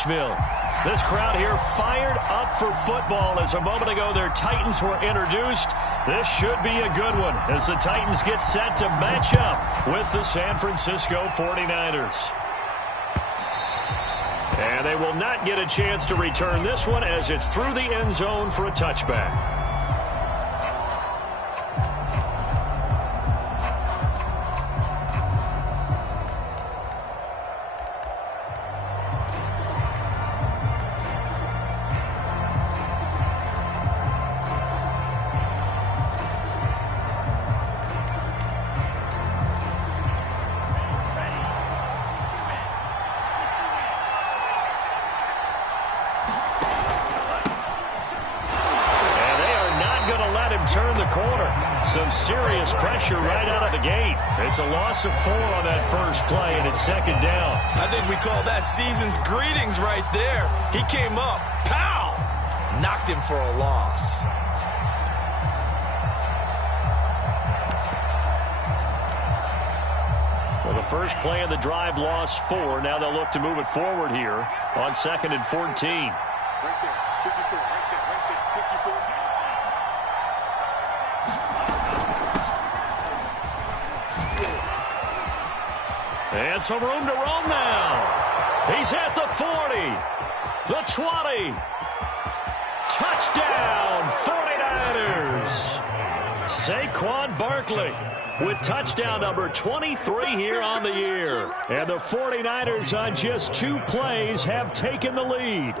Nashville. This crowd here fired up for football as a moment ago their Titans were introduced. This should be a good one as the Titans get set to match up with the San Francisco 49ers. And they will not get a chance to return this one as it's through the end zone for a touchback. Turn the corner. Some serious pressure right out of the gate. It's a loss of 4 on that first play, and it's second down. I think we call that season's greetings right there. He came up, pow! Knocked him for a loss. Well, the first play of the drive lost 4. Now they'll look to move it forward here on 2nd and 14. Right there, 54, right there, 54. And some room to roam now. He's at the 40, the 20. Touchdown, 49ers. Saquon Barkley with touchdown number 23 here on the year. And the 49ers on just 2 plays have taken the lead.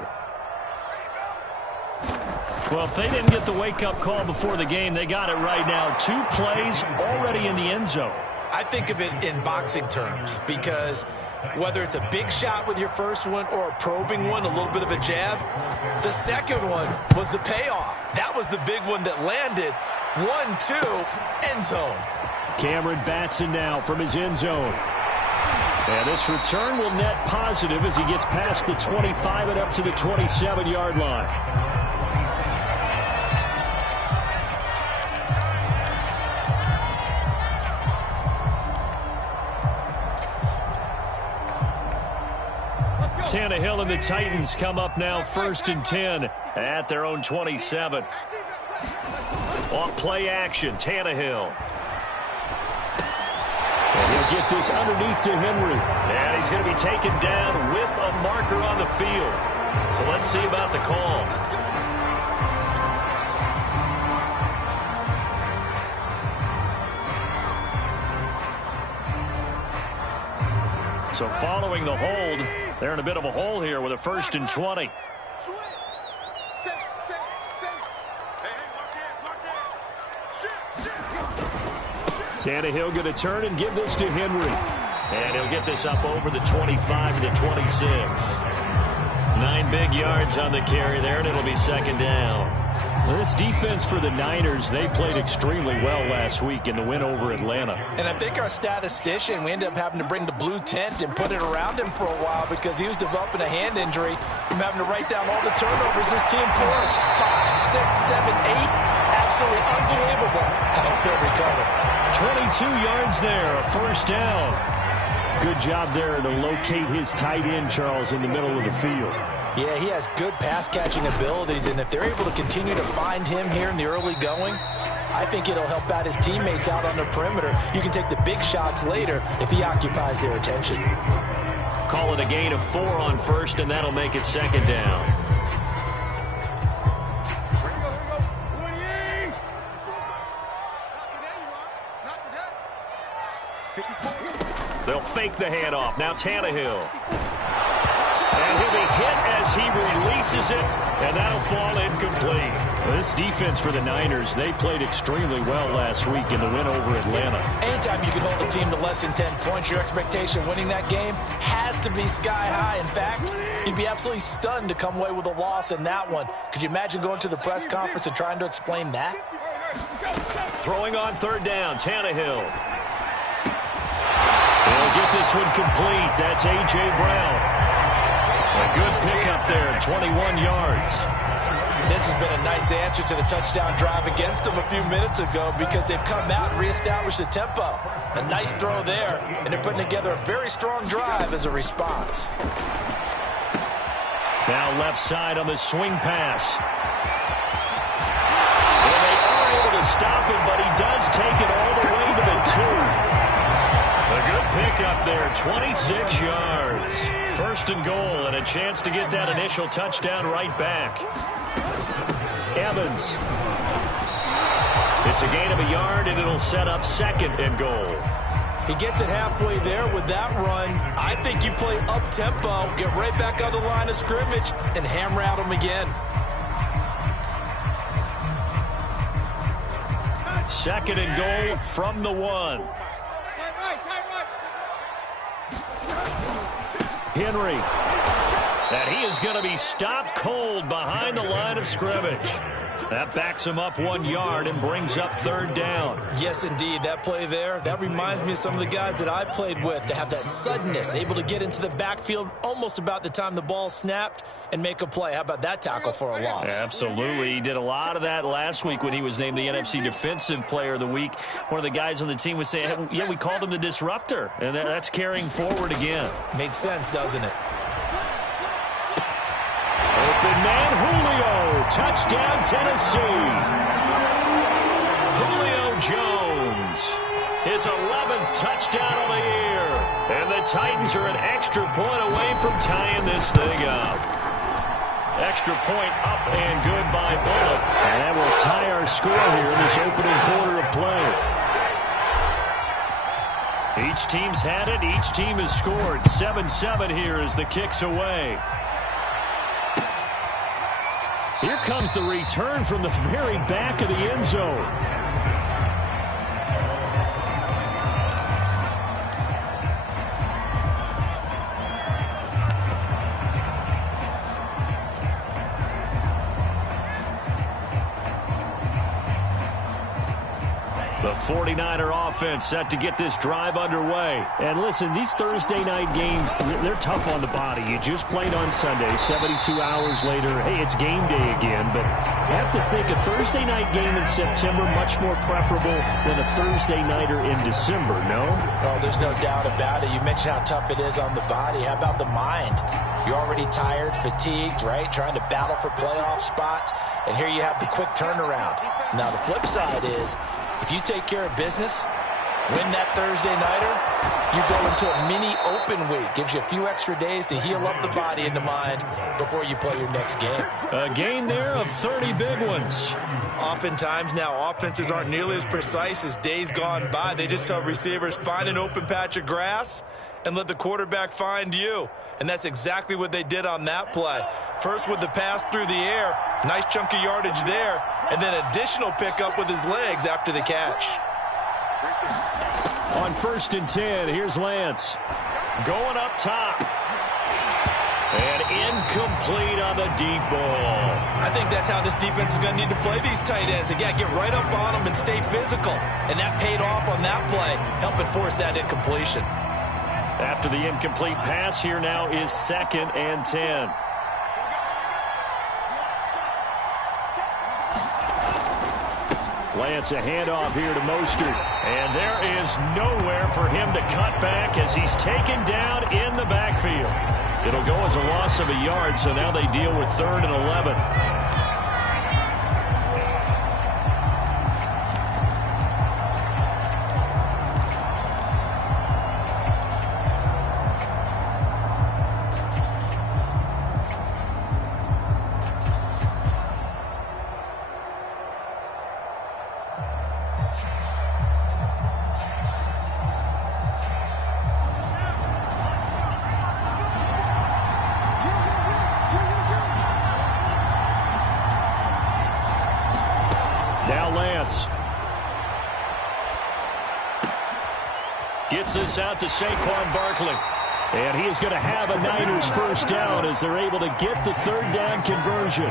Well, if they didn't get the wake-up call before the game, they got it right now. 2 plays already in the end zone. I think of it in boxing terms because whether it's a big shot with your first one or a probing one, a little bit of a jab, the second one was the payoff. That was the big one that landed. 1-2, end zone. Cameron Batson now from his end zone. And this return will net positive as he gets past the 25 and up to the 27-yard line. Tannehill and the Titans come up now 1st and 10 at their own 27. Off play action, Tannehill. And he'll get this underneath to Henry. And he's going to be taken down with a marker on the field. So let's see about the call. So following the hold, they're in a bit of a hole here with a 1st and 20. Tannehill going to turn and give this to Henry. And he'll get this up over the 25 to the 26. 9 big yards on the carry there, and it'll be second down. Well, this defense for the Niners, they played extremely well last week in the win over Atlanta. And I think our statistician, we ended up having to bring the blue tent and put it around him for a while because he was developing a hand injury from having to write down all the turnovers this team forced. 5, 6, 7, 8. Absolutely unbelievable. I hope he'll recover. 22 yards there, a first down. Good job there to locate his tight end, Charles, in the middle of the field. Yeah, he has good pass-catching abilities, and if they're able to continue to find him here in the early going, I think it'll help out his teammates out on the perimeter. You can take the big shots later if he occupies their attention. Call it a gain of 4 on 1st, and that'll make it second down. They'll fake the handoff. Now Tannehill. And he'll be hit as he releases it, and that'll fall incomplete. This defense for the Niners, they played extremely well last week in the win over Atlanta. Anytime you can hold a team to less than 10 points, your expectation winning that game has to be sky high. In fact, you'd be absolutely stunned to come away with a loss in that one. Could you imagine going to the press conference and trying to explain that? Throwing on 3rd down, Tannehill. They'll get this one complete. That's A.J. Brown. A good pickup there, 21 yards. This has been a nice answer to the touchdown drive against them a few minutes ago because they've come out and reestablished the tempo. A nice throw there, and they're putting together a very strong drive as a response. Now left side on the swing pass. And they are able to stop him, but he does take it all the way to the 2. A good pickup there, 26 yards. First and goal, and a chance to get that initial touchdown right back. Evans. It's a gain of a yard, and it'll set up second and goal. He gets it halfway there with that run. I think you play up-tempo, get right back on the line of scrimmage, and hammer at him again. Second and goal from the 1. Henry. And he is going to be stopped cold behind the line of scrimmage. That backs him up 1 yard and brings up third down. Yes, indeed. That play there, that reminds me of some of the guys that I played with to have that suddenness, able to get into the backfield almost about the time the ball snapped and make a play. How about that tackle for a loss? Absolutely. He did a lot of that last week when he was named the NFC Defensive Player of the Week. One of the guys on the team was saying, hey, yeah, we called him the disruptor, and that's carrying forward again. Makes sense, doesn't it? Open man, Julio. Touchdown, Tennessee. Julio Jones. His 11th touchdown of the year. And the Titans are an extra point away from tying this thing up. Extra point up and good by Bullock. And that will tie our score here in this opening quarter of play. Each team's had it. Each team has scored. 7-7 here as the kick's away. Here comes the return from the very back of the end zone. The 49er offense set to get this drive underway. And listen, these Thursday night games, they're tough on the body. You just played on Sunday, 72 hours later, hey, it's game day again. But you have to think a Thursday night game in September much more preferable than a Thursday nighter in December, no? Oh, there's no doubt about it. You mentioned how tough it is on the body. How about the mind? You're already tired, fatigued, right? Trying to battle for playoff spots. And here you have the quick turnaround. Now, the flip side is, if you take care of business, win that Thursday nighter, you go into a mini open week. Gives you a few extra days to heal up the body and the mind before you play your next game. A gain there of 30 big ones. Oftentimes now, offenses aren't nearly as precise as days gone by. They just tell receivers, find an open patch of grass and let the quarterback find you. And that's exactly what they did on that play. First with the pass through the air, nice chunk of yardage there, and then additional pickup with his legs after the catch. On 1st and 10, here's Lance. Going up top. And incomplete on the deep ball. I think that's how this defense is going to need to play these tight ends. Again, get right up on them and stay physical. And that paid off on that play, helping force that incompletion. After the incomplete pass, here now is 2nd and 10. Lance, a handoff here to Mostert. And there is nowhere for him to cut back as he's taken down in the backfield. It'll go as a loss of a yard, so now they deal with 3rd and 11. Now Lance. Gets this out to Saquon Barkley. And he is going to have a Niners first down as they're able to get the 3rd down conversion.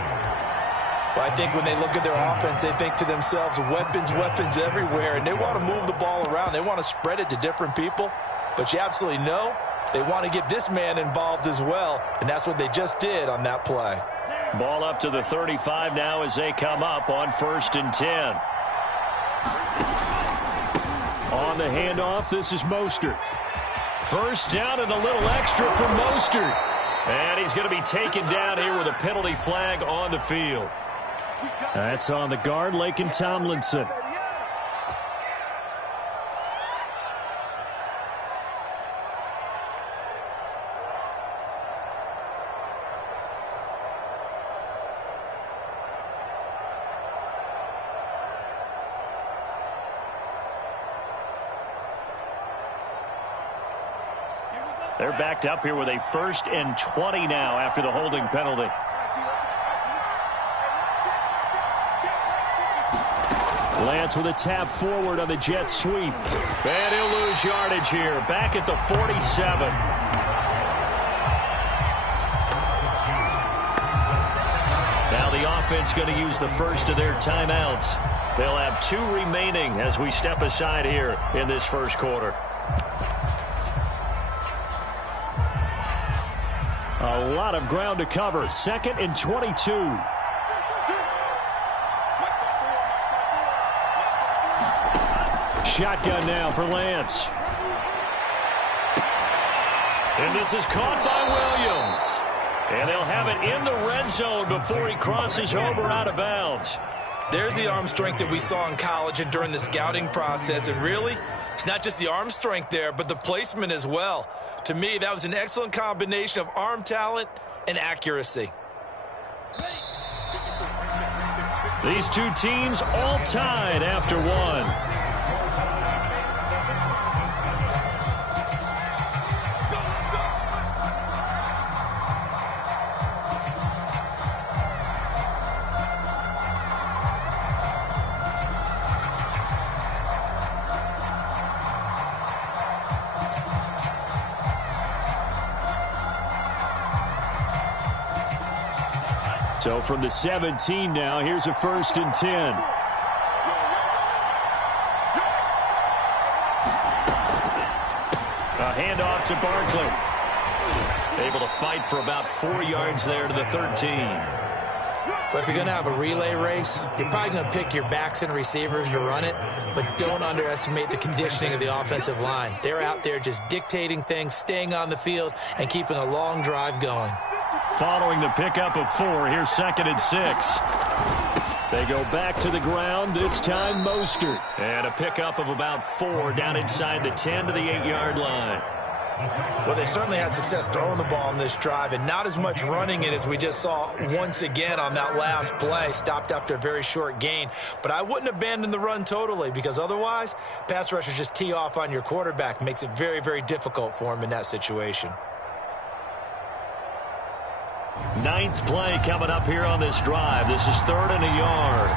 Well, I think when they look at their offense, they think to themselves, weapons, weapons everywhere. And they want to move the ball around. They want to spread it to different people. But you absolutely know they want to get this man involved as well. And that's what they just did on that play. Ball up to the 35 now as they come up on 1st and 10. On the handoff, this is Mostert. First down and a little extra for Mostert. And he's going to be taken down here with a penalty flag on the field. That's on the guard, Laken Tomlinson. They're backed up here with a 1st and 20 now after the holding penalty. Lance with a tap forward on the jet sweep. And he'll lose yardage here. Back at the 47. Now the offense going to use the first of their timeouts. They'll have 2 remaining as we step aside here in this first quarter. A lot of ground to cover. 2nd and 22. Shotgun now for Lance. And this is caught by Williams. And they'll have it in the red zone before he crosses over out of bounds. There's the arm strength that we saw in college and during the scouting process. And really, it's not just the arm strength there, but the placement as well. To me, that was an excellent combination of arm talent and accuracy. These two teams all tied after one. So from the 17 now, here's a 1st and 10. A handoff to Barkley. Able to fight for about 4 yards there to the 13. But if you're going to have a relay race, you're probably going to pick your backs and receivers to run it, but don't underestimate the conditioning of the offensive line. They're out there just dictating things, staying on the field, and keeping a long drive going. Following the pickup of 4, here's 2nd and 6. They go back to the ground, this time Mostert. And a pickup of about 4 down inside the 10 to the 8-yard line. Well, they certainly had success throwing the ball on this drive and not as much running it as we just saw once again on that last play. Stopped after a very short gain. But I wouldn't abandon the run totally because otherwise, pass rushers just tee off on your quarterback. Makes it very, very difficult for him in that situation. 9th play coming up here on this drive. This is 3rd and a yard.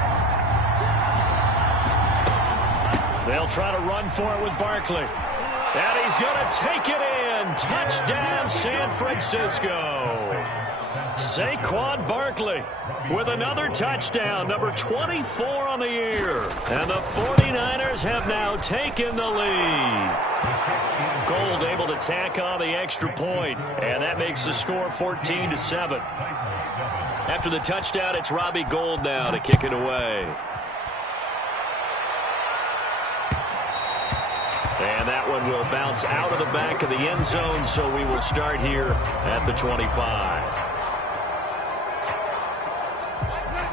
They'll try to run for it with Barkley. And he's going to take it in. Touchdown, San Francisco. Saquon Barkley with another touchdown, number 24 on the year. And the 49ers have now taken the lead. Gold able to tack on the extra point, and that makes the score 14-7. After the touchdown, it's Robbie Gould now to kick it away. And that one will bounce out of the back of the end zone, so we will start here at the 25.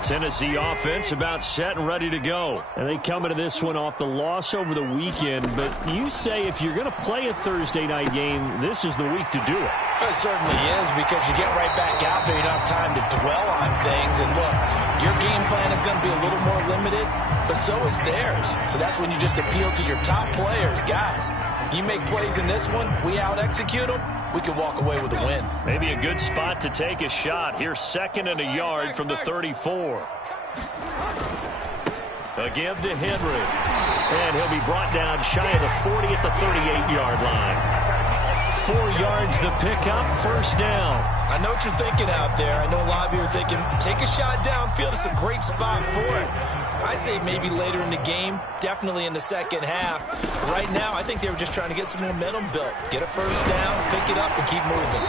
Tennessee offense about set and ready to go. And they come into this one off the loss over the weekend, but you say if you're going to play a Thursday night game, this is the week to do it. It certainly is because you get right back out there. You don't have time to dwell on things. And look, your game plan is going to be a little more limited, but so is theirs. So that's when you just appeal to your top players. Guys, you make plays in this one, we out-execute them, we can walk away with a win. Maybe a good spot to take a shot. Here's 2nd and a yard from the 34. A give to Henry. And he'll be brought down shy of the 40 at the 38-yard line. 4 yards the pickup, 1st down. I know what you're thinking out there. I know a lot of you are thinking, take a shot downfield. It's a great spot for it. I'd say maybe later in the game, definitely in the second half. Right now, I think they were just trying to get some momentum built. Get a 1st down, pick it up, and keep moving.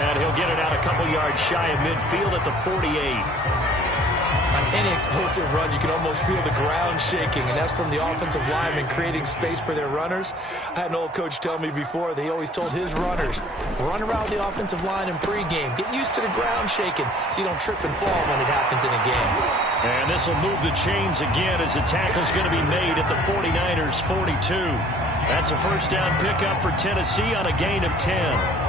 And he'll get it out a couple yards shy of midfield at the 48. I Any explosive run, you can almost feel the ground shaking, and that's from the offensive linemen creating space for their runners. I had an old coach tell me before, they always told his runners, run around the offensive line in pregame. Get used to the ground shaking so you don't trip and fall when it happens in a game. And this will move the chains again as the tackle's going to be made at the 49ers' 42. That's a first down pickup for Tennessee on a gain of 10.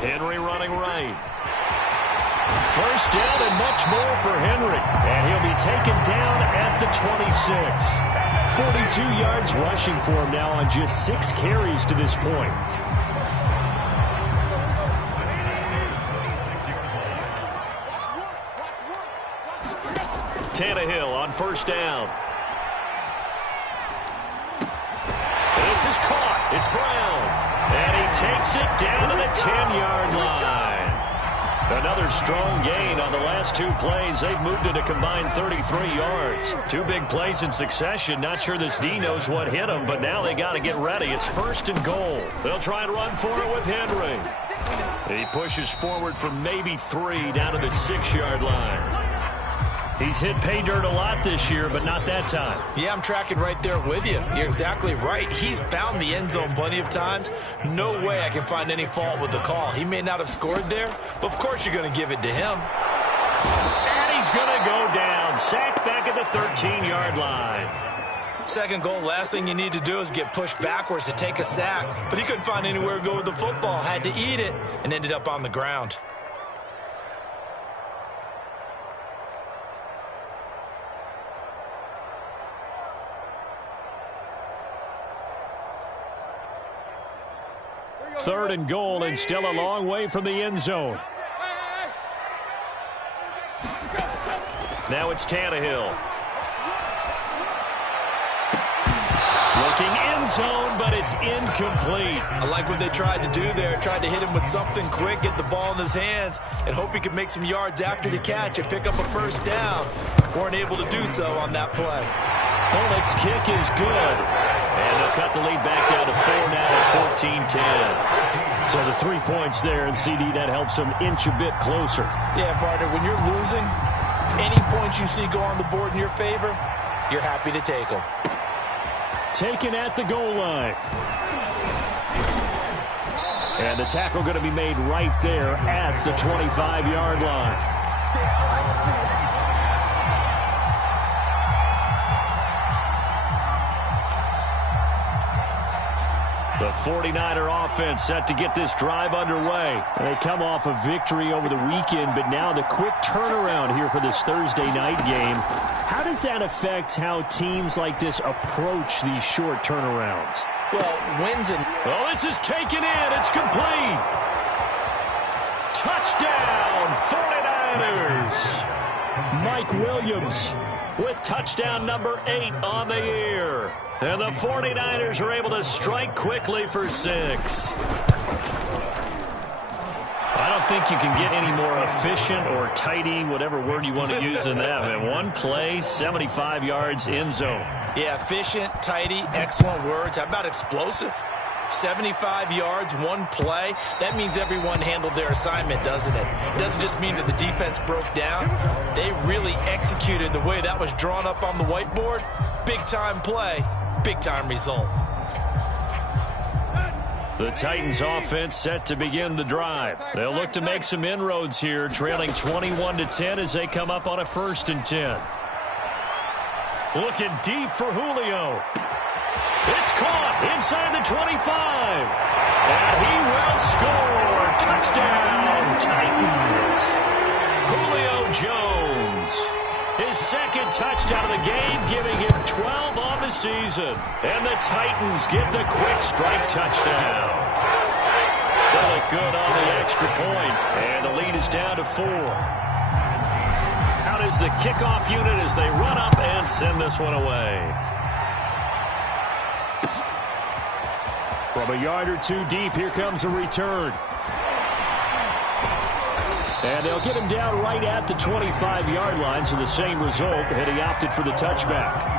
Henry running right. First down and much more for Henry. And he'll be taken down at the 26. 42 yards rushing for him now on just 6 carries to this point. Tannehill on first down. This is caught. It's Brown. And he takes it down to the 10-yard line. Another strong gain on the last 2 plays. They've moved it a combined 33 yards. 2 big plays in succession. Not sure this D knows what hit him, but now they got to get ready. It's first and goal. They'll try and run for it with Henry. He pushes forward for maybe 3 down to the 6-yard line. He's hit pay dirt a lot this year, but not that time. Yeah, I'm tracking right there with you. You're exactly right. He's found the end zone plenty of times. No way I can find any fault with the call. He may not have scored there, but of course you're going to give it to him. And he's going to go down. Sacked back at the 13-yard line. Second goal, last thing you need to do is get pushed backwards to take a sack. But he couldn't find anywhere to go with the football. Had to eat it and ended up on the ground. Third and goal, and still a long way from the end zone. Now it's Tannehill. Looking end zone, but it's incomplete. I like what they tried to do there. Tried to hit him with something quick, get the ball in his hands, and hope he could make some yards after the catch and pick up a first down. Weren't able to do so on that play. Pollock's kick is good. And they'll cut the lead back down to 4 now at 14-10. So the 3 points there, and CD, that helps them inch a bit closer. Yeah, partner, when you're losing, any points you see go on the board in your favor, you're happy to take them. Taken at the goal line. And the tackle going to be made right there at the 25-yard line. The 49er offense set to get this drive underway. They come off a victory over the weekend, but now the quick turnaround here for this Thursday night game. How does that affect how teams like this approach these short turnarounds? Well, wins and... Oh, this is taken in. It's complete. Touchdown, 49ers. Mike Williams with touchdown number 8 on the year. And the 49ers are able to strike quickly for 6. I don't think you can get any more efficient or tidy, whatever word you want to use in that. Man, 1 play, 75 yards, end zone. Yeah, efficient, tidy, excellent words. How about explosive? 75 yards, 1 play. That means everyone handled their assignment, doesn't it? It doesn't just mean that the defense broke down. They really executed the way that was drawn up on the whiteboard. Big-time play, big-time result. The Titans offense set to begin the drive. They'll look to make some inroads here, trailing 21-10 as they come up on a 1st and 10. Looking deep for Julio. It's caught inside the 25. And he will score. Touchdown, Titans. Julio Jones. His 2nd touchdown of the game, giving him 12 on the season. And the Titans get the quick strike touchdown. They'll look good on the extra point. And the lead is down to 4. Out is the kickoff unit as they run up and send this one away. From a yard or 2 deep, here comes a return. And they'll get him down right at the 25-yard line, so the same result, and he opted for the touchback.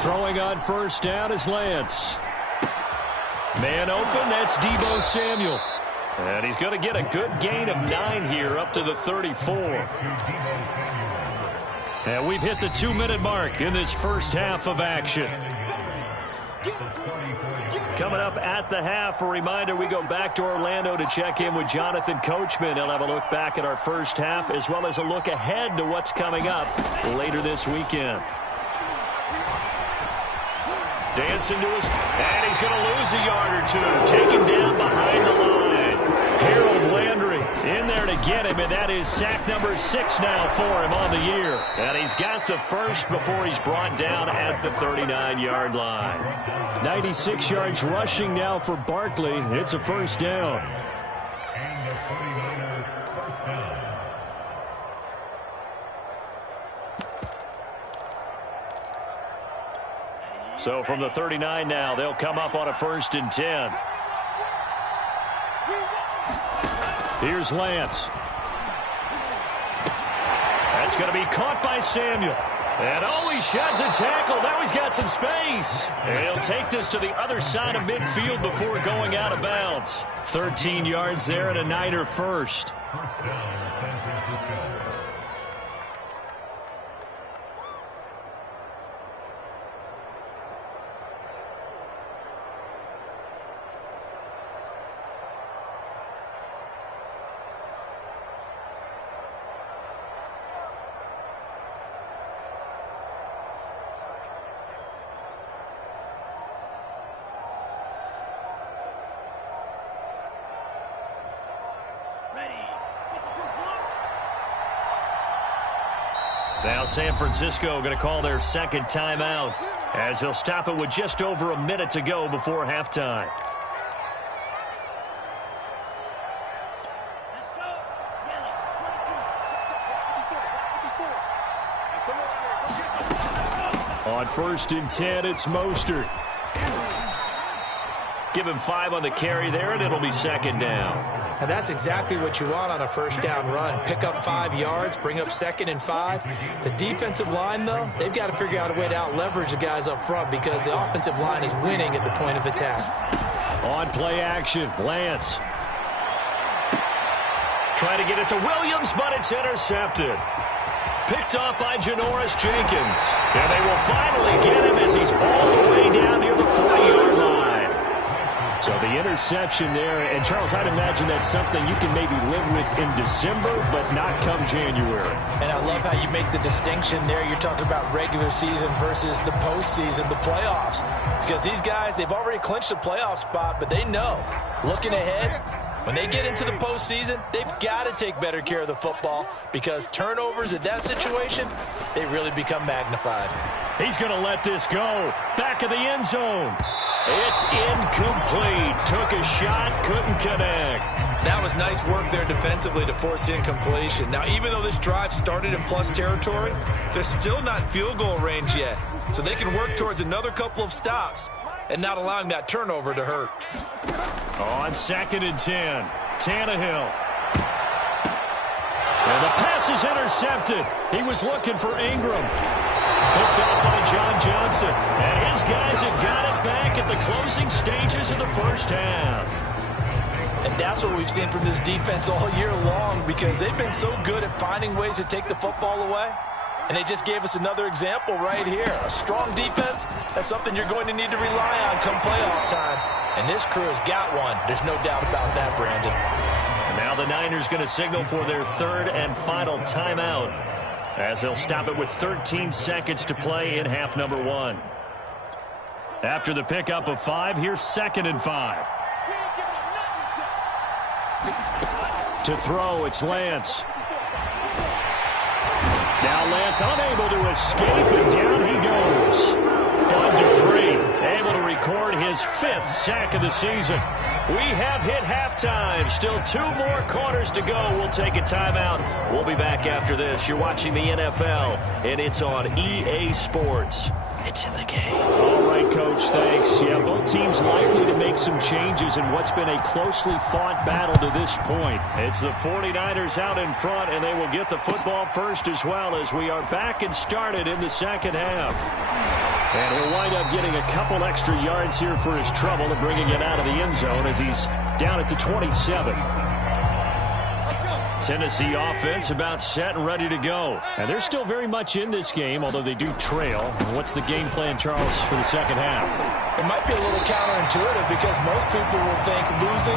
Throwing on first down is Lance. Man open, that's Deebo Samuel. And he's going to get a good gain of 9 here up to the 34. And we've hit the 2-minute mark in this first half of action. Coming up at the half, a reminder, we go back to Orlando to check in with Jonathan Coachman. He'll have a look back at our first half as well as a look ahead to what's coming up later this weekend. Dancing to his, and he's going to lose a yard or two. Taken down behind the line. Harold Landry in there to get him, and that is sack number 6 now for him on the year. And he's got the first before he's brought down at the 39-yard line. 96 yards rushing now for Barkley. It's a first down. So from the 39 now, they'll come up on a 1st and 10. Here's Lance. That's going to be caught by Samuel. And he sheds a tackle. Now he's got some space. And he'll take this to the other side of midfield before going out of bounds. 13 yards there and a Niner first. Now San Francisco going to call their second timeout as they'll stop it with just over a minute to go before halftime. On 1st and 10, it's Mostert. Give him 5 on the carry there, and it'll be 2nd down. And that's exactly what you want on a first down run. Pick up 5 yards, bring up 2nd and 5. The defensive line, though, they've got to figure out a way to out-leverage the guys up front because the offensive line is winning at the point of attack. On play action, Lance. Trying to get it to Williams, but it's intercepted. Picked off by Janoris Jenkins. And they will finally get him as he's all the way down near the 40-yard line. So the interception there, and Charles, I'd imagine that's something you can maybe live with in December, but not come January. And I love how you make the distinction there. You're talking about regular season versus the postseason, the playoffs. Because these guys, they've already clinched a playoff spot, but they know, looking ahead, when they get into the postseason, they've got to take better care of the football because turnovers in that situation, they really become magnified. He's going to let this go. Back of the end zone. It's incomplete. Took a shot, couldn't connect. That was nice work there defensively to force incompletion. Now, even though this drive started in plus territory, they're still not in field goal range yet. So they can work towards another couple of stops and not allowing that turnover to hurt. On 2nd and 10, Tannehill. And the pass is intercepted. He was looking for Ingram. Picked up by John Johnson. And his guys have got it back at the closing stages of the first half. And that's what we've seen from this defense all year long because they've been so good at finding ways to take the football away. And they just gave us another example right here. A strong defense, that's something you're going to need to rely on come playoff time. And this crew has got one. There's no doubt about that, Brandon. And now the Niners going to signal for their 3rd and final timeout as they'll stop it with 13 seconds to play in half number 1. After the pickup of 5, here's 2nd and 5. To throw, it's Lance. Now Lance unable to escape, and down he goes. Bud Dupree able to record his 5th sack of the season. We have hit halftime. Still 2 more quarters to go. We'll take a timeout. We'll be back after this. You're watching the NFL, and it's on EA Sports. It team's likely to make some changes in what's been a closely fought battle to this point. It's the 49ers out in front, and they will get the football first as well as we are back and started in the second half. And he'll wind up getting a couple extra yards here for his trouble and bringing it out of the end zone as he's down at the 27. Tennessee offense about set and ready to go. And they're still very much in this game, although they do trail. What's the game plan, Charles, for the second half? It might be a little counterintuitive because most people will think losing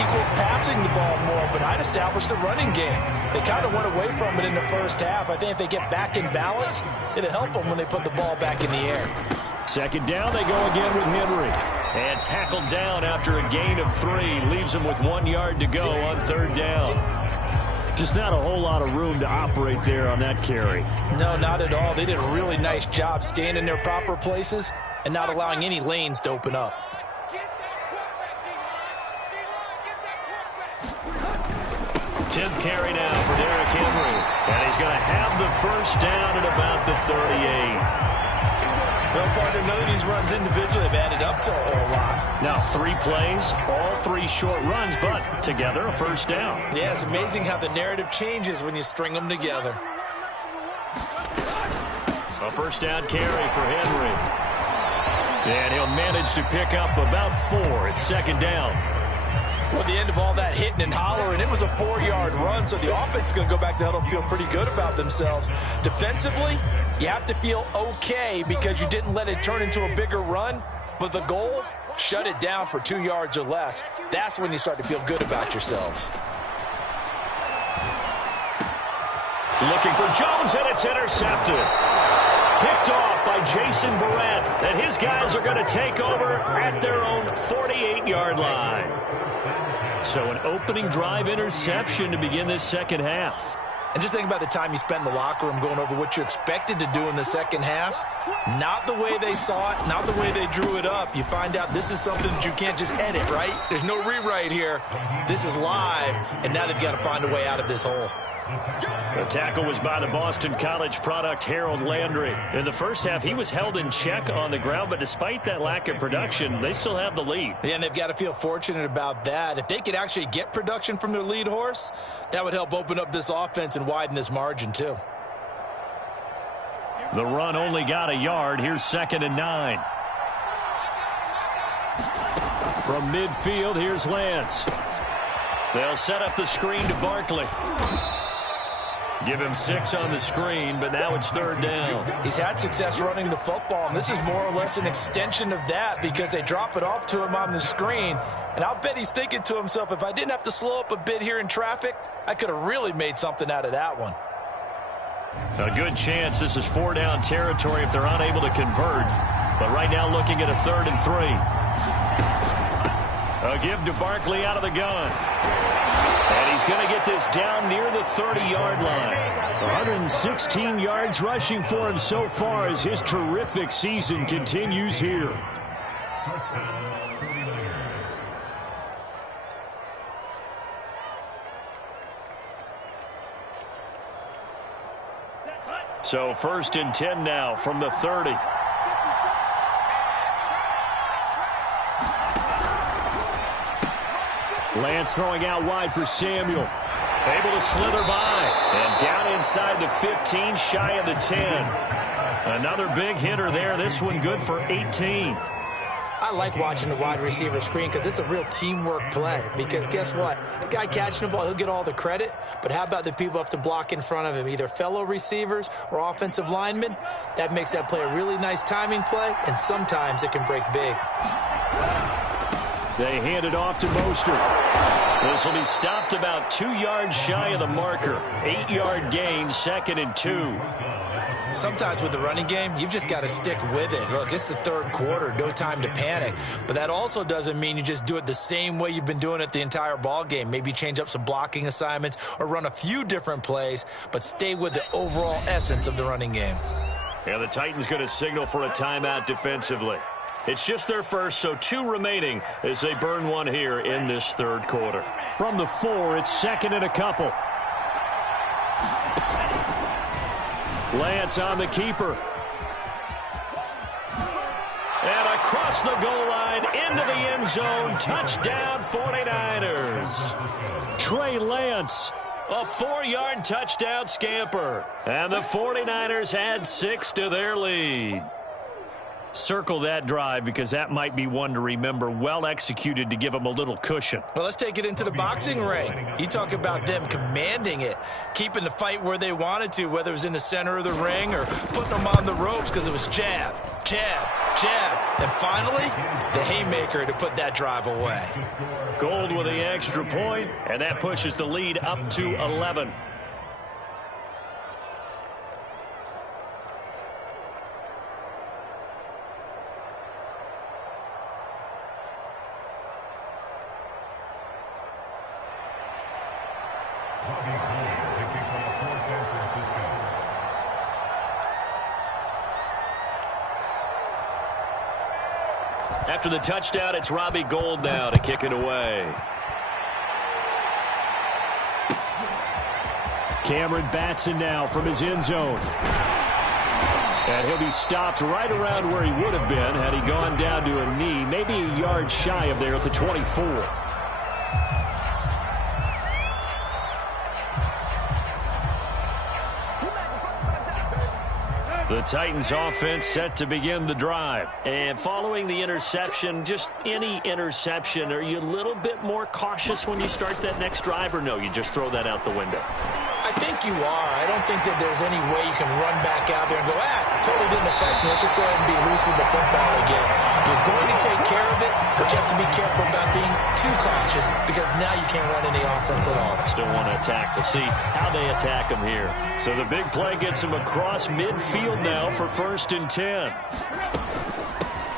equals passing the ball more, but I'd establish the running game. They kind of went away from it in the first half. I think if they get back in balance, it'll help them when they put the ball back in the air. Second down, they go again with Henry. And tackled down after a gain of 3. Leaves them with 1 yard to go on third down. Just not a whole lot of room to operate there on that carry. No, not at all. They did a really nice job staying in their proper places and not allowing any lanes to open up. Tenth carry now for Derrick Henry. And he's going to have the first down at about the 38. Well, partner, none of these runs individually have added up to a whole lot. Now, 3 plays, all 3 short runs, but together a first down. Yeah, it's amazing how the narrative changes when you string them together. A first down carry for Henry. And he'll manage to pick up about 4. It's second down. Well, the end of all that hitting and hollering, it was a 4-yard run, so the offense is going to go back to huddle and feel pretty good about themselves. Defensively, you have to feel okay because you didn't let it turn into a bigger run, but the goal, shut it down for 2 yards or less. That's when you start to feel good about yourselves. Looking for Jones, and it's intercepted. Picked off by Jason Verrett, and his guys are going to take over at their own 48-yard line. So an opening drive interception to begin this second half. And just think about the time you spent in the locker room going over what you expected to do in the second half. Not the way they saw it, not the way they drew it up. You find out this is something that you can't just edit, right? There's no rewrite here. This is live, and now they've got to find a way out of this hole. The tackle was by the Boston College product, Harold Landry. In the first half, he was held in check on the ground, but despite that lack of production, they still have the lead. Yeah, and they've got to feel fortunate about that. If they could actually get production from their lead horse, that would help open up this offense and widen this margin, too. The run only got a yard. Here's 2nd and 9. From midfield, here's Lance. They'll set up the screen to Barkley. Give him 6 on the screen, but now it's third down. He's had success running the football, and this is more or less an extension of that because they drop it off to him on the screen. And I'll bet he's thinking to himself, if I didn't have to slow up a bit here in traffic, I could have really made something out of that one. A good chance this is 4-down territory if they're unable to convert. But right now looking at a 3rd and 3. A give to Barkley out of the gun. And he's going to get this down near the 30-yard line. 116 yards rushing for him so far as his terrific season continues here. So 1st and 10 now from the 30. Lance throwing out wide for Samuel. Able to slither by. And down inside the 15, shy of the 10. Another big hitter there. This one good for 18. I like watching the wide receiver screen because it's a real teamwork play. Because guess what? The guy catching the ball, he'll get all the credit. But how about the people who have to block in front of him, either fellow receivers or offensive linemen? That makes that play a really nice timing play, and sometimes it can break big. They hand it off to Mostert. This will be stopped about 2 yards shy of the marker. 8-yard gain, 2nd and 2. Sometimes with the running game, you've just got to stick with it. Look, it's the third quarter, no time to panic. But that also doesn't mean you just do it the same way you've been doing it the entire ball game. Maybe change up some blocking assignments or run a few different plays, but stay with the overall essence of the running game. Yeah, the Titans going to signal for a timeout defensively. It's just their first, so 2 remaining as they burn one here in this third quarter. From the 4, it's 2nd and a couple. Lance on the keeper. And a across the goal line, into the end zone. Touchdown, 49ers. Trey Lance. A 4-yard touchdown scamper. And the 49ers add 6 to their lead. Circle that drive because that might be one to remember. Well executed to give them a little cushion. Well, let's take it into the boxing ring. You talk about them commanding it, keeping the fight where they wanted to, whether it was in the center of the ring or putting them on the ropes because it was jab, jab, jab. And finally, the haymaker to put that drive away. Gold with the extra point, and that pushes the lead up to 11. After the touchdown, it's Robbie Gould now to kick it away. Cameron Batson now from his end zone. And he'll be stopped right around where he would have been had he gone down to a knee, maybe a yard shy of there at the 24. The Titans offense set to begin the drive. And following the interception, just any interception, are you a little bit more cautious when you start that next drive, or no, you just throw that out the window? I think you are. I don't think that there's any way you can run back out there and go, totally didn't affect me. Let's just go ahead and be loose with the football again. You're going to take care of it, but you have to be careful about being too cautious because now you can't run any offense at all. Still want to attack. We'll see how they attack them here. So the big play gets him across midfield now for 1st and 10.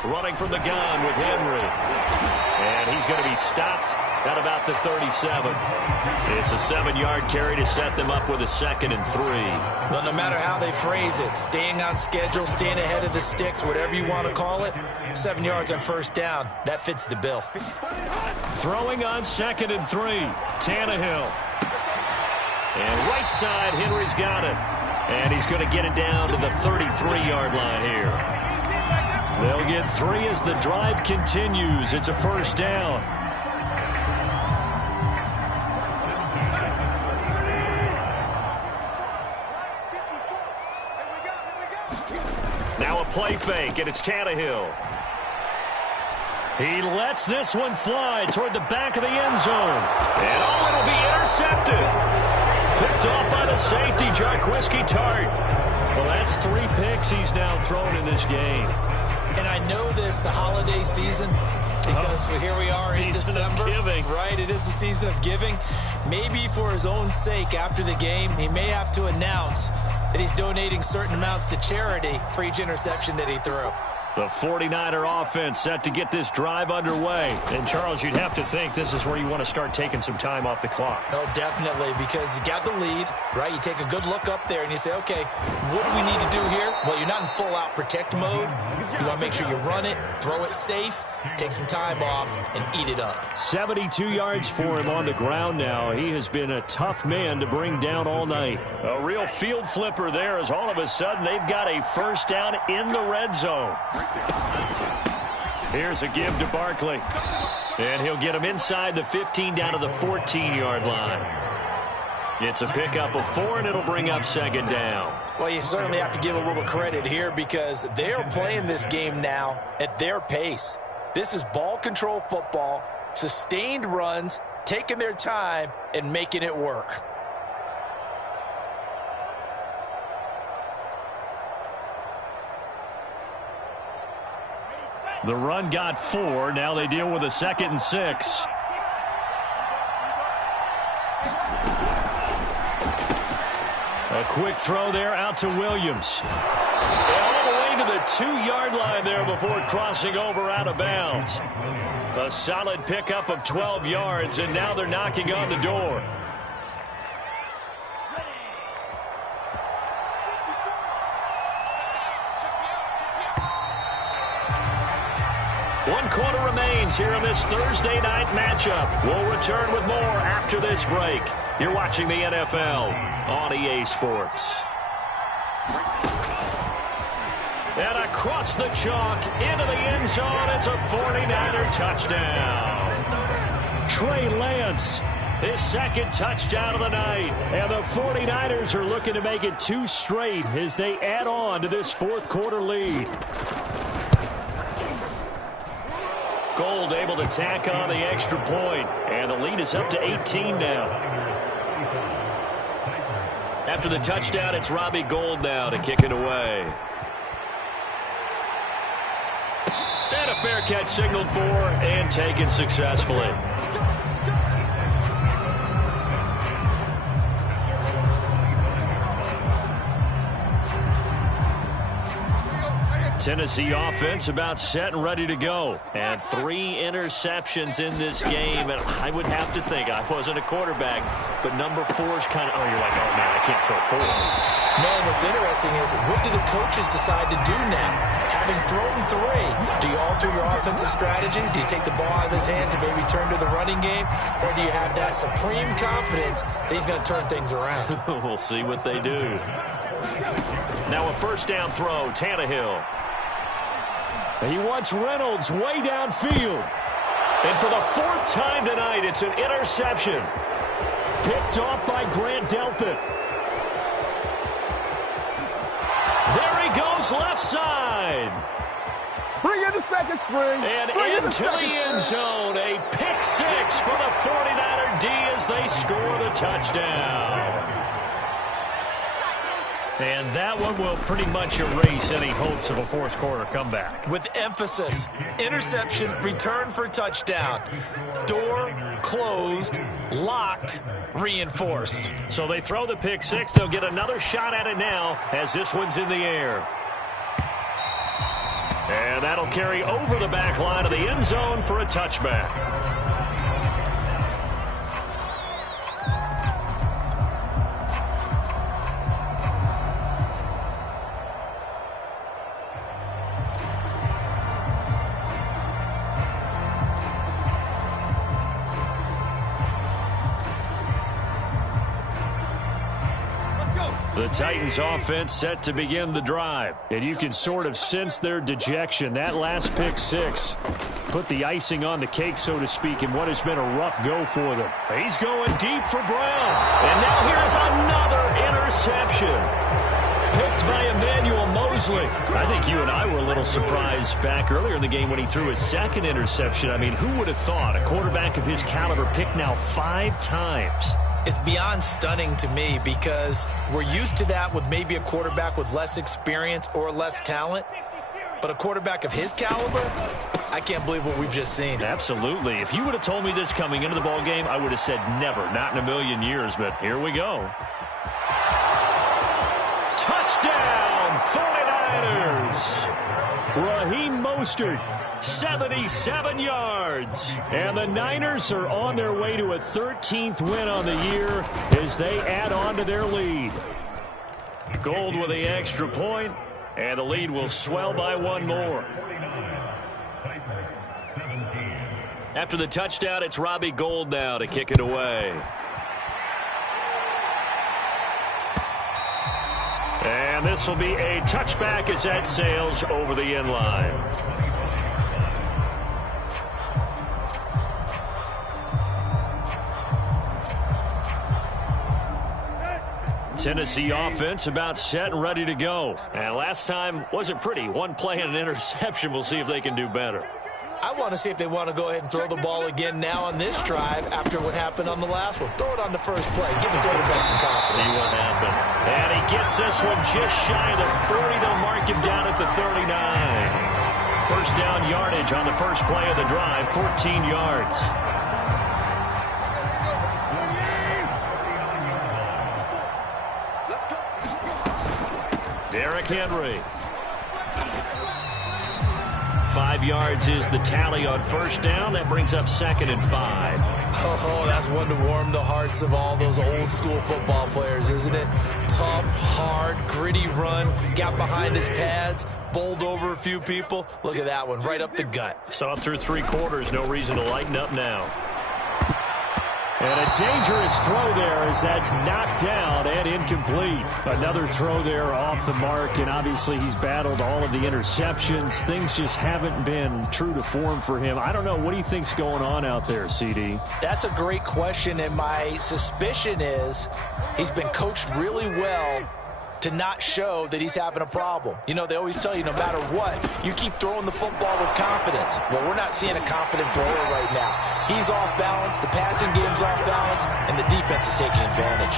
Running from the gun with Henry. And he's going to be stopped at about the 37. It's a 7-yard carry to set them up with a 2nd and 3. Well, no matter how they phrase it, staying on schedule, staying ahead of the sticks, whatever you want to call it, 7 yards on 1st down, that fits the bill. Throwing on 2nd and 3, Tannehill. And right side, Henry's got it. And he's going to get it down to the 33-yard line here. They'll get 3 as the drive continues. It's a 1st down. Now a play fake, and it's Tannehill. He lets this one fly toward the back of the end zone. And it'll be intercepted. Picked off by the safety, Jarquiski Tart. Well, that's 3 picks he's now thrown in this game. And I know this, the holiday season, because here we are in December. Right, it is the season of giving. Maybe for his own sake after the game, he may have to announce that he's donating certain amounts to charity for each interception that he threw. The 49er offense set to get this drive underway. And, Charles, you'd have to think this is where you want to start taking some time off the clock. Oh, definitely, because you got the lead, right? You take a good look up there and you say, okay, what do we need to do here? Well, you're not in full-out protect mode. You want to make sure you run it, throw it safe, take some time off, and eat it up. 72 yards for him on the ground now. He has been a tough man to bring down all night. A real field flipper there as all of a sudden they've got a 1st down in the red zone. Here's a give to Barkley. And he'll get him inside the 15 down to the 14-yard line. It's a pickup of 4, and it'll bring up 2nd down. Well, you certainly have to give a little credit here because they're playing this game now at their pace. This is ball control football, sustained runs, taking their time, and making it work. The run got 4. Now they deal with a 2nd and 6. A quick throw there out to Williams. And all the way to the 2-yard line there before crossing over out of bounds. A solid pickup of 12 yards, and now they're knocking on the door. One quarter remains here in this Thursday night matchup. We'll return with more after this break. You're watching the NFL on EA Sports. And across the chalk, into the end zone, it's a 49er touchdown. Trey Lance, His second touchdown of the night. and the 49ers are looking to make it 2 straight as they add on to this fourth quarter lead. Gold able to tack on the extra point, and the lead is up to 18 now. After the touchdown, it's Robbie Gould now to kick it away. And a fair catch signaled for and taken successfully. Tennessee offense about set and ready to go. And 3 interceptions in this game. And I would have to think, I wasn't a quarterback, but number 4 is kind of, oh, you're like, oh, man, I can't throw 4. No, what's interesting is, what do the coaches decide to do now? Having thrown 3, do you alter your offensive strategy? Do you take the ball out of his hands and maybe turn to the running game? Or do you have that supreme confidence that he's going to turn things around? We'll see what they do. Now a first down throw, Tannehill. He wants Reynolds way downfield. And for the 4th time tonight, it's an interception. Picked off by Grant Delpit. There he goes, left side. Bring in the second string. And into the end zone. A pick 6 for the 49er D as they score the touchdown. And that one will pretty much erase any hopes of a fourth quarter comeback. With emphasis, interception, return for touchdown. Door closed, locked, reinforced. So they throw the pick 6. They'll get another shot at it now as this one's in the air. And that'll carry over the back line of the end zone for a touchback. The Titans offense set to begin the drive. And you can sort of sense their dejection. That last pick 6 put the icing on the cake, so to speak, in what has been a rough go for them. He's going deep for Brown. And now here's another interception. Picked by Emmanuel Mosley. I think you and I were a little surprised back earlier in the game when he threw his second interception. I mean, who would have thought a quarterback of his caliber picked now 5 times? It's beyond stunning to me because we're used to that with maybe a quarterback with less experience or less talent. But a quarterback of his caliber, I can't believe what we've just seen. Absolutely. If you would have told me this coming into the ball game, I would have said never, not in a million years. But here we go. Touchdown, 49ers. Raheem Mostert, 77 yards. and the Niners are on their way to a 13th win on the year as they add on to their lead. Gold with the extra point, and the lead will swell by 1 more. After the touchdown, it's Robbie Gould now to kick it away. And this will be a touchback as that sails over the end line. Tennessee offense about set and ready to go. And last time wasn't pretty. 1 play and an interception. We'll see if they can do better. I want to see if they want to go ahead and throw the ball again now on this drive after what happened on the last one. Throw it on the first play. Give the quarterback some confidence. See what happens. And he gets this one just shy of the 40. They'll mark him down at the 39. First down yardage on the first play of the drive, 14 yards. Derrick Henry. 5 yards is the tally on first down. That brings up 2nd and 5. Oh, that's one to warm the hearts of all those old school football players, isn't it? Tough, hard, gritty run. Got behind his pads, bowled over a few people. Look at that one, right up the gut. Saw it through 3 quarters. No reason to lighten up now. And a dangerous throw there as that's knocked down and incomplete. Another throw there off the mark, and obviously he's battled all of the interceptions. Things just haven't been true to form for him. I don't know. What do you think's going on out there, CD? That's a great question, and my suspicion is he's been coached really well to not show that he's having a problem. You know, they always tell you no matter what, you keep throwing the football with confidence. Well, we're not seeing a confident thrower right now. He's off balance, the passing game's off balance, and the defense is taking advantage.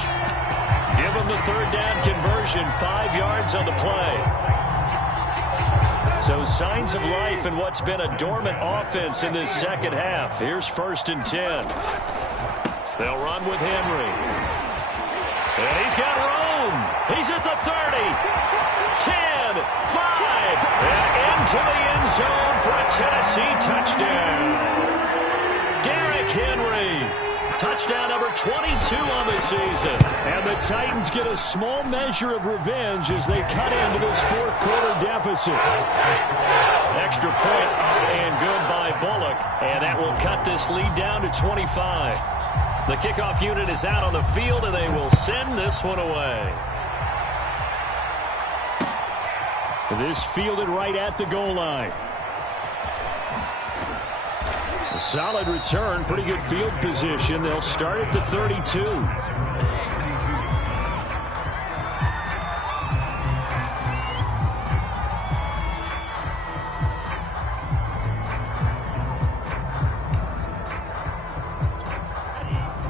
Give him the third down conversion, 5 yards on the play. So signs of life in what's been a dormant offense in this second half. Here's 1st and 10. They'll run with Henry. And he's got room. He's at the 30, 10, 5, and into the end zone for a Tennessee touchdown. Derrick Henry, touchdown number 22 on the season. And the Titans get a small measure of revenge as they cut into this fourth quarter deficit. Extra point up and good by Bullock, and that will cut this lead down to 25. The kickoff unit is out on the field, and they will send this one away. This fielded right at the goal line. A solid return, pretty good field position. They'll start at the 32.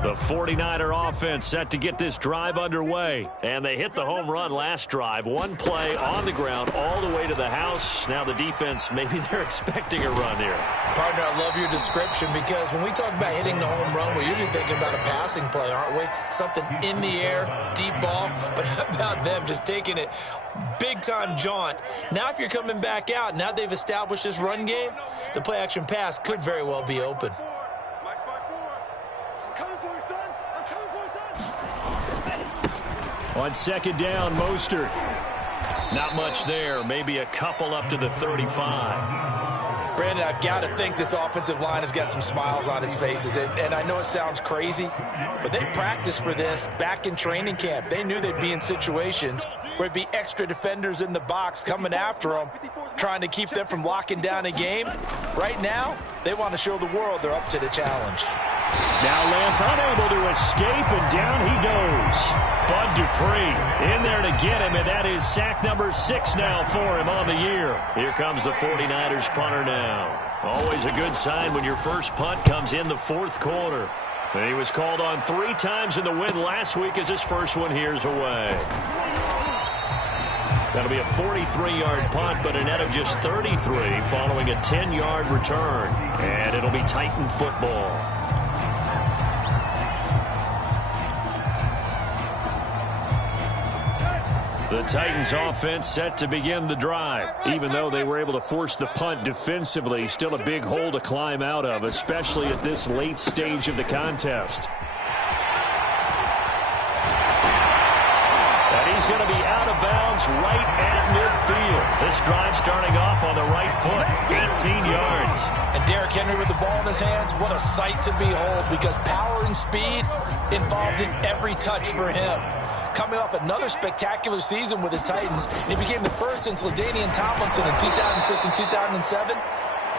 The 49er offense set to get this drive underway. And they hit the home run last drive. One play on the ground all the way to the house. Now the defense, maybe they're expecting a run here. Partner, I love your description because when we talk about hitting the home run, we're usually thinking about a passing play, aren't we? Something in the air, deep ball. But how about them just taking it big-time jaunt? Now if you're coming back out, now they've established this run game, the play-action pass could very well be open. On second down, Mostert. Not much there. Maybe a couple up to the 35. Brandon, I've got to think this offensive line has got some smiles on its faces. And I know it sounds crazy, but they practiced for this back in training camp. They knew they'd be in situations where it'd be extra defenders in the box coming after them, trying to keep them from locking down a game. Right now, they want to show the world they're up to the challenge. Now Lance unable to escape, and down he goes. Bud Dupree in there to get him, and that is sack number 6 now for him on the year. Here comes the 49ers punter now. Always a good sign when your first punt comes in the fourth quarter. And he was called on 3 times in the win last week as his first one here's away. That'll be a 43-yard punt, but a net of just 33 following a 10-yard return. And it'll be Titan football. The Titans offense set to begin the drive. Even though they were able to force the punt defensively, still a big hole to climb out of, especially at this late stage of the contest. And he's going to be out of bounds right at midfield. This drive starting off on the right foot, 18 yards. And Derrick Henry with the ball in his hands, what a sight to behold, because power and speed involved in every touch for him. Coming off another spectacular season with the Titans, he became the first since LaDainian Tomlinson in 2006 and 2007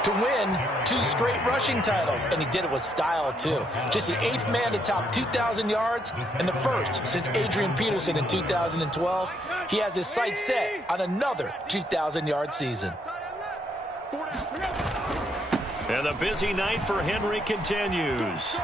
to win 2 straight rushing titles, and he did it with style too. Just the 8th man to top 2,000 yards and the first since Adrian Peterson in 2012. He has his sights set on another 2,000-yard season. And the busy night for Henry continues.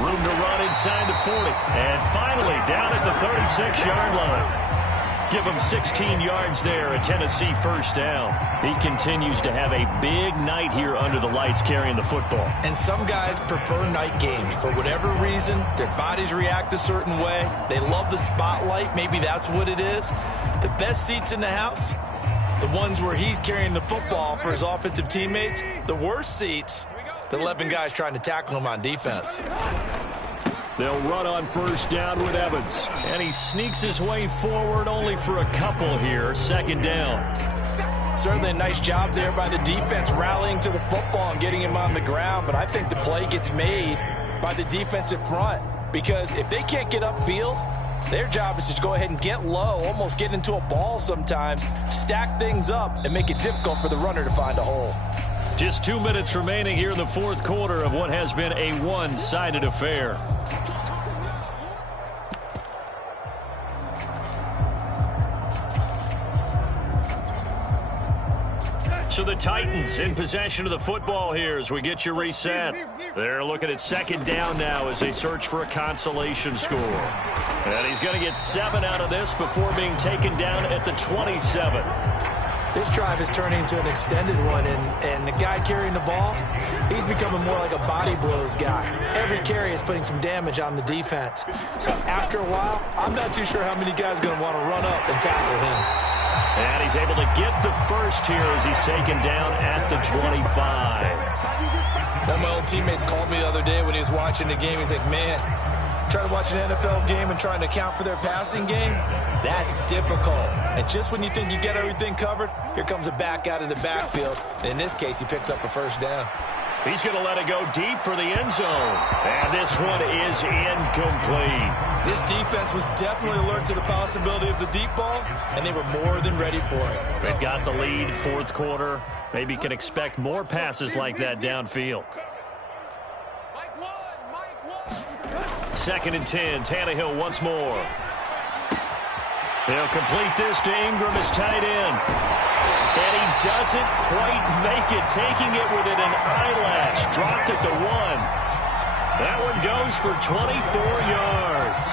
Room to run inside the 40. And finally down at the 36-yard line. Give him 16 yards there, a Tennessee first down. He continues to have a big night here under the lights carrying the football. And some guys prefer night games. For whatever reason, their bodies react a certain way. They love the spotlight. Maybe that's what it is. The best seats in the house, the ones where he's carrying the football for his offensive teammates. The worst seats, the 11 guys trying to tackle him on defense. They'll run on first down with Evans. And he sneaks his way forward only for a couple here. Second down. Certainly a nice job there by the defense rallying to the football and getting him on the ground. But I think the play gets made by the defensive front, because if they can't get upfield, their job is to go ahead and get low, almost get into a ball sometimes, stack things up, and make it difficult for the runner to find a hole. Just 2 minutes remaining here in the fourth quarter of what has been a one-sided affair. So the Titans in possession of the football here as we get you reset. They're looking at second down now as they search for a consolation score. And he's going to get 7 out of this before being taken down at the 27. This drive is turning into an extended one, and the guy carrying the ball, he's becoming more like a body blows guy. Every carry is putting some damage on the defense. So after a while, I'm not too sure how many guys are going to want to run up and tackle him. And he's able to get the first here as he's taken down at the 25. One of my old teammates called me the other day when he was watching the game. He's like, man, trying to watch an NFL game and trying to account for their passing game, that's difficult. And just when you think you get everything covered, here comes a back out of the backfield. And in this case, he picks up a first down. He's going to let it go deep for the end zone. And this one is incomplete. This defense was definitely alert to the possibility of the deep ball, and they were more than ready for it. They've got the lead, fourth quarter. Maybe can expect more passes like that downfield. 2nd and 10, Tannehill once more. They'll complete this to Ingram as tight end. And he doesn't quite make it, taking it within an eyelash. Dropped at the 1. That one goes for 24 yards.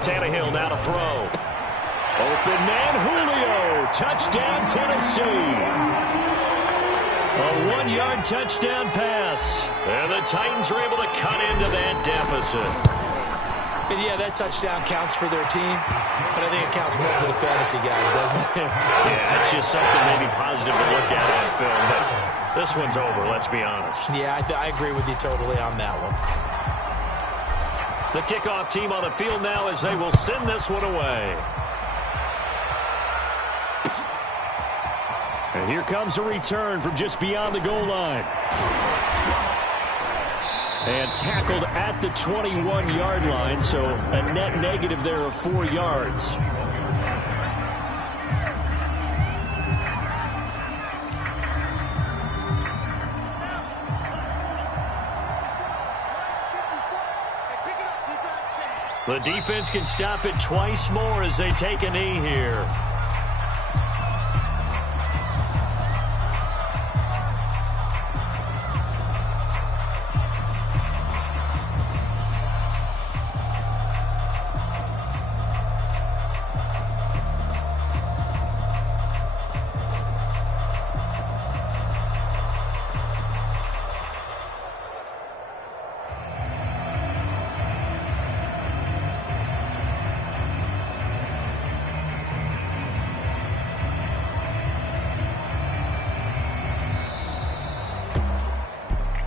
Tannehill now to throw. Open man, Julio. Touchdown, Tennessee. A 1-yard touchdown pass. And the Titans are able to cut into that deficit. And yeah, that touchdown counts for their team, but I think it counts more for the fantasy guys, doesn't it? Yeah, it's just something maybe positive to look at on film, but this one's over, let's be honest. Yeah, I agree with you totally on that one. The kickoff team on the field now as they will send this one away. And here comes a return from just beyond the goal line. And tackled at the 21-yard line, so a net negative there of 4 yards. The defense can stop it twice more as they take a knee here.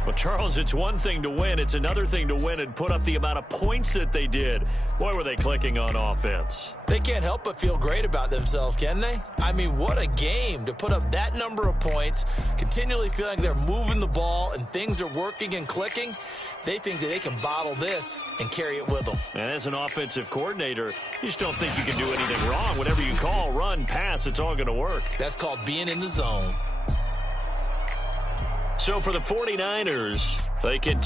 Well, Charles, it's one thing to win. It's another thing to win and put up the amount of points that they did. Boy, were they clicking on offense. They can't help but feel great about themselves, can they? I mean, what a game to put up that number of points, continually feeling they're moving the ball and things are working and clicking. They think that they can bottle this and carry it with them. And as an offensive coordinator, you just don't think you can do anything wrong. Whatever you call, run, pass, it's all going to work. That's called being in the zone. So for the 49ers, they can